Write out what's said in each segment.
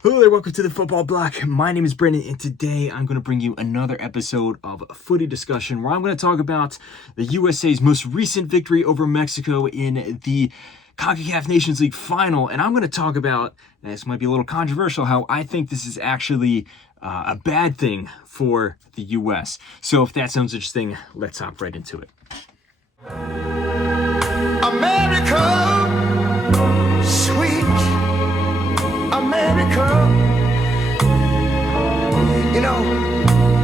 Hello there, welcome to the Football Bloc. My name is Brendan, and today I'm going to bring you another episode of Footy Discussion, where I'm going to talk about the USA's most recent victory over Mexico in the CONCACAF Nations League Final. And I'm going to talk about, this might be a little controversial, how I think this is actually a bad thing for the US. So if that sounds interesting, let's hop right into it. America, sweet America, you know,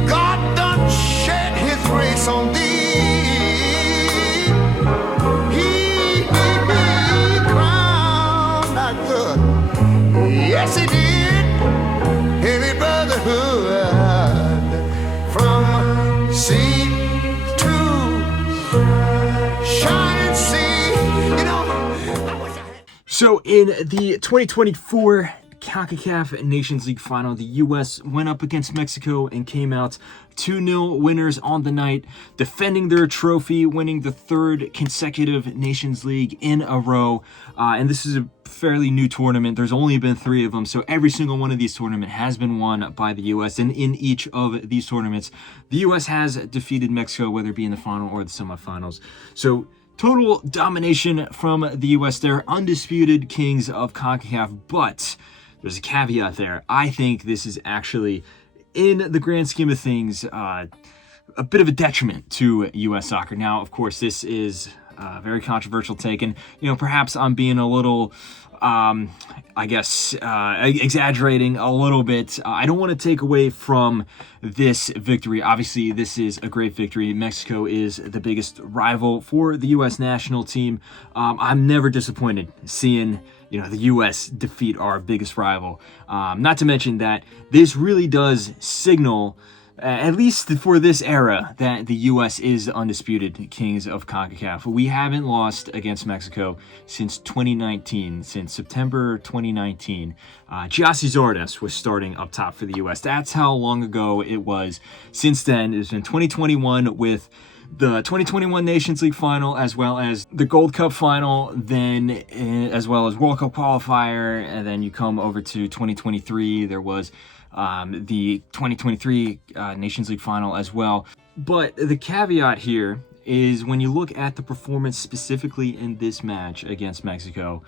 God done shed his grace on thee. He crowned thy good. Yes, he did. Heavy brotherhood from sea to shining sea. You know, I wish I had. So in the 2024 CONCACAF Nations League Final, the U.S. went up against Mexico and came out 2-0 winners on the night, defending their trophy, winning the third consecutive Nations League in a row. And this is a fairly new tournament. There's only been 3 of them, so every single one of these tournaments has been won by the U.S. And in each of these tournaments, the U.S. has defeated Mexico, whether it be in the final or the semifinals. So total domination from the U.S. They're undisputed kings of CONCACAF, but there's a caveat there. I think this is actually, in the grand scheme of things, a bit of a detriment to U.S. soccer. Now, of course, this is a very controversial take, and perhaps I'm being a little, exaggerating a little bit. I don't want to take away from this victory. Obviously, this is a great victory. Mexico is the biggest rival for the U.S. national team. I'm never disappointed seeing the U.S. defeat our biggest rival. Not to mention that this really does signal, at least for this era, that the U.S. is the undisputed kings of CONCACAF. We haven't lost against Mexico since 2019, since September 2019. Giassi Zardes was starting up top for the U.S. That's how long ago it was. Since then, it's been 2021 with the 2021 Nations League Final, as well as the Gold Cup Final, then as well as World Cup Qualifier, and then you come over to 2023. There was the 2023 Nations League Final as well. But the caveat here is when you look at the performance specifically in this match against Mexico,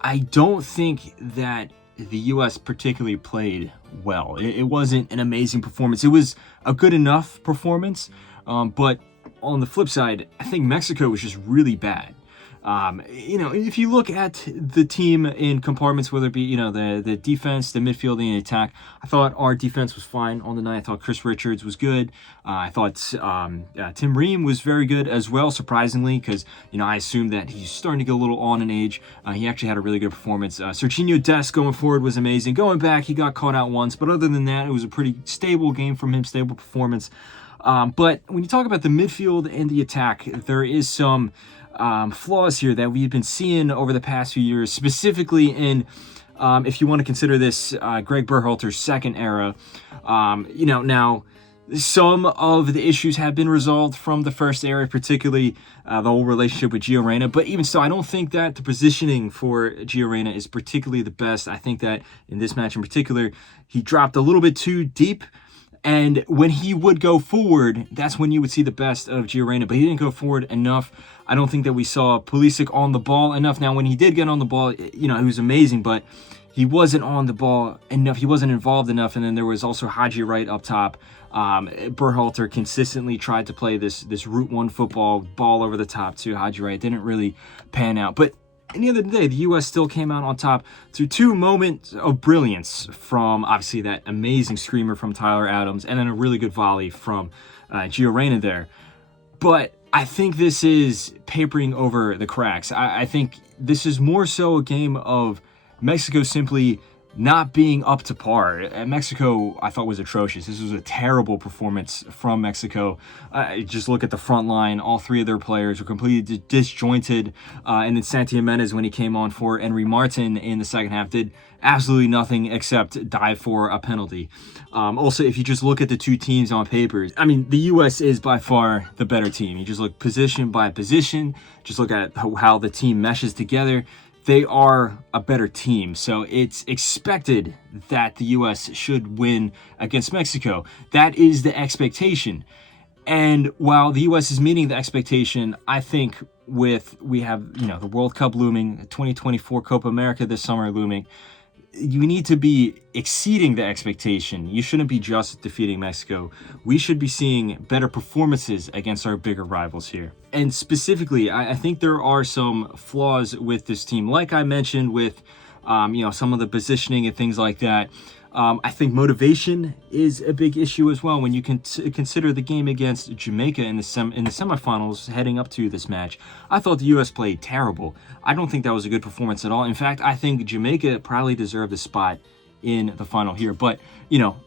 I don't think that the U.S. particularly played well. It wasn't an amazing performance. It was a good enough performance, but on the flip side, I think Mexico was just really bad. If you look at the team in compartments, whether it be, the defense, the midfield, and the attack, I thought our defense was fine on the night. I thought Chris Richards was good. I thought Tim Ream was very good as well, surprisingly, because, I assumed that he's starting to get a little on in age. He actually had a really good performance. Serginho Dest going forward was amazing. Going back, he got caught out once, but other than that, it was a pretty stable game from him, stable performance. But when you talk about the midfield and the attack, there is some flaws here that we've been seeing over the past few years, specifically in, if you want to consider this Greg Berhalter's second era. Now some of the issues have been resolved from the first era, particularly the whole relationship with Gio Reyna. But even so, I don't think that the positioning for Gio Reyna is particularly the best. I think that in this match in particular, he dropped a little bit too deep. And when he would go forward, that's when you would see the best of Gio Reyna. But he didn't go forward enough. I don't think that we saw Pulisic on the ball enough. Now, when he did get on the ball, he was amazing, but he wasn't on the ball enough. He wasn't involved enough. And then there was also Haji Wright up top. Berhalter consistently tried to play this Route 1 football, ball over the top to Haji Wright. Didn't really pan out. But at the end of the day, the U.S. still came out on top through 2 moments of brilliance from, obviously, that amazing screamer from Tyler Adams and then a really good volley from Gio Reyna there. But I think this is papering over the cracks. I think this is more so a game of Mexico simply not being up to par. Mexico, I thought, was atrocious. This was a terrible performance from Mexico. Just look at the front line. All 3 of their players were completely disjointed. And then Santi Jimenez, when he came on for Henry Martin in the second half, did absolutely nothing except dive for a penalty. Also, if you just look at the 2 teams on paper, I mean, the U.S. is by far the better team. You just look position by position. Just look at how the team meshes together. they are a better team. So it's expected that the U.S. should win against Mexico. That is the expectation. And while the U.S. is meeting the expectation, I think we have the World Cup looming, 2024 Copa America this summer looming, you need to be exceeding the expectation. You shouldn't be just defeating Mexico. We should be seeing better performances against our bigger rivals here. And specifically, I think there are some flaws with this team. Like I mentioned with, some of the positioning and things like that. I think motivation is a big issue as well when you can consider the game against Jamaica in the semifinals heading up to this match. I thought the U.S. played terrible. I don't think that was a good performance at all. In fact, I think Jamaica probably deserved a spot in the final here. But,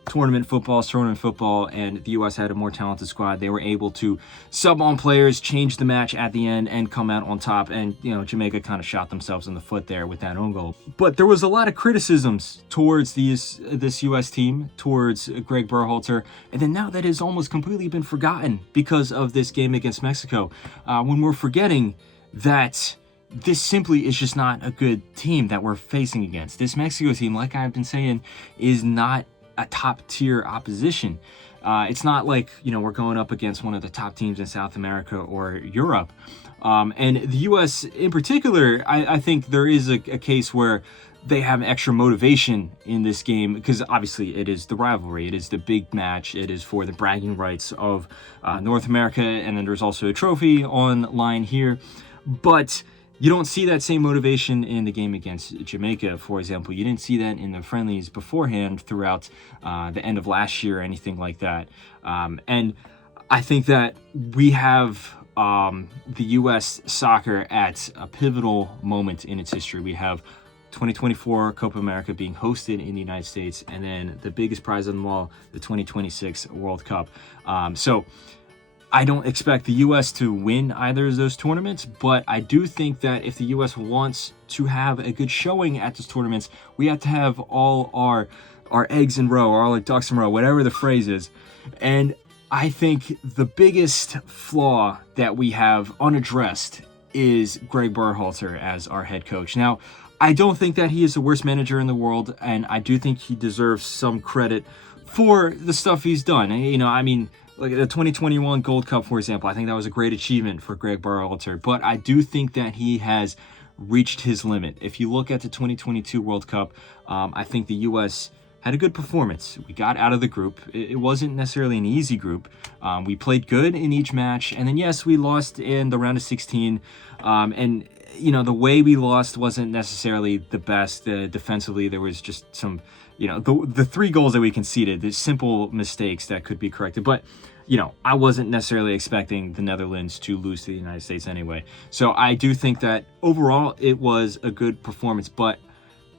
tournament football, and the U.S. had a more talented squad. They were able to sub on players, change the match at the end, and come out on top. And, Jamaica kind of shot themselves in the foot there with that own goal. But there was a lot of criticisms towards this U.S. team, towards Greg Berhalter. And then now that has almost completely been forgotten because of this game against Mexico. When we're forgetting that this simply is just not a good team that we're facing against. This Mexico team, like I've been saying, is not a top-tier opposition. It's not like, we're going up against one of the top teams in South America or Europe. And the U.S. in particular, I think there is a case where they have extra motivation in this game because obviously it is the rivalry. It is the big match. It is for the bragging rights of North America. And then there's also a trophy on line here. But you don't see that same motivation in the game against Jamaica, for example. You didn't see that in the friendlies beforehand throughout the end of last year or anything like that. And I think that we have the U.S. soccer at a pivotal moment in its history. We have 2024 Copa America being hosted in the United States, and then the biggest prize of them all, the 2026 World Cup. So I don't expect the U.S. to win either of those tournaments, but I do think that if the U.S. wants to have a good showing at those tournaments, we have to have all our eggs in row, or all our ducks in row, whatever the phrase is. And I think the biggest flaw that we have unaddressed is Greg Berhalter as our head coach. Now, I don't think that he is the worst manager in the world, and I do think he deserves some credit for the stuff he's done. Like the 2021 Gold Cup, for example, I think that was a great achievement for Greg Berhalter, but I do think that he has reached his limit. If you look at the 2022 World Cup, I think the U.S. had a good performance. We got out of the group. It wasn't necessarily an easy group. We played good in each match, and then, yes, we lost in the round of 16, and the way we lost wasn't necessarily the best. Defensively, there was just some, the 3 goals that we conceded, the simple mistakes that could be corrected. But, I wasn't necessarily expecting the Netherlands to lose to the United States anyway. So I do think that overall it was a good performance, but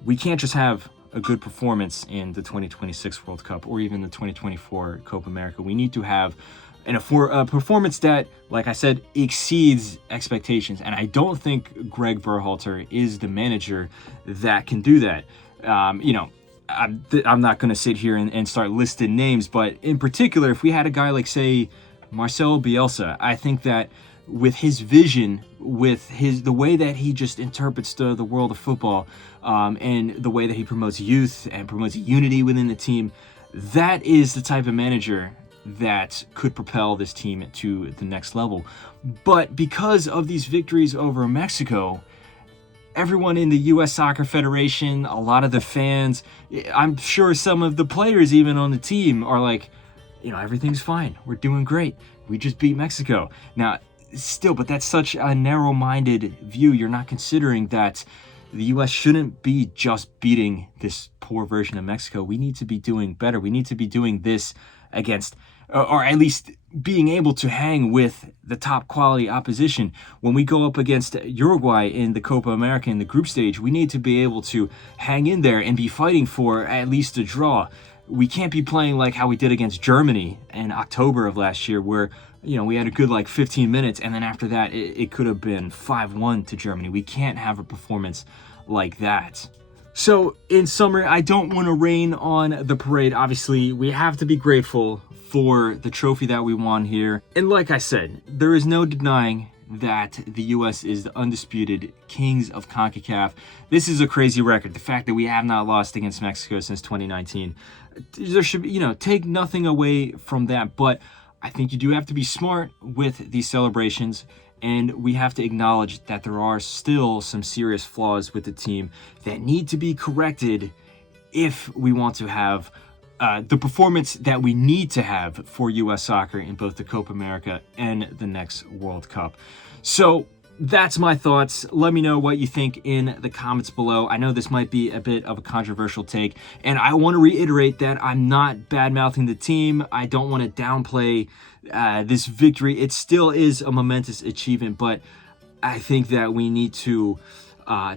we can't just have a good performance in the 2026 World Cup or even the 2024 Copa America. We need to have a performance that, like I said, exceeds expectations. And I don't think Greg Berhalter is the manager that can do that. I'm not going to sit here and start listing names, but in particular, if we had a guy like, say, Marcelo Bielsa, I think that with his vision, with the way that he just interprets the world of football, and the way that he promotes youth and promotes unity within the team, that is the type of manager that could propel this team to the next level. But because of these victories over Mexico, everyone in the U.S. Soccer Federation, a lot of the fans, I'm sure some of the players even on the team are like, everything's fine. We're doing great. We just beat Mexico. Now, still, but that's such a narrow-minded view. You're not considering that the U.S. shouldn't be just beating this poor version of Mexico. We need to be doing better. We need to be doing this against, or at least being able to hang with the top quality opposition. When we go up against Uruguay in the Copa América in the group stage, we need to be able to hang in there and be fighting for at least a draw. We can't be playing like how we did against Germany in October of last year, where we had a good 15 minutes, and then after that it could have been 5-1 to Germany. We can't have a performance like that. So in summary, I don't want to rain on the parade. Obviously, we have to be grateful for the trophy that we won here. And like I said, there is no denying that the U.S. is the undisputed kings of CONCACAF. This is a crazy record. The fact that we have not lost against Mexico since 2019. There should be, take nothing away from that. But I think you do have to be smart with these celebrations. And we have to acknowledge that there are still some serious flaws with the team that need to be corrected if we want to have the performance that we need to have for U.S. soccer in both the Copa América and the next World Cup. So that's my thoughts. Let me know what you think in the comments below. I know this might be a bit of a controversial take, and I want to reiterate that I'm not bad-mouthing the team. I don't want to downplay this victory. It still is a momentous achievement, but I think that we need to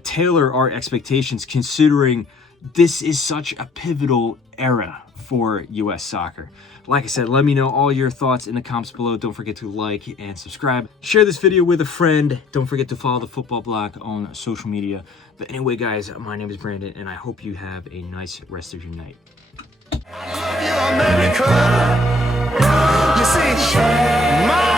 tailor our expectations considering this is such a pivotal era for U.S. soccer. Like I said, let me know all your thoughts in the comments below. Don't forget to like and subscribe. Share this video with a friend. Don't forget to follow the Football Bloc on social media. But anyway, guys, my name is Brandon, and I hope you have a nice rest of your night. America. You see, my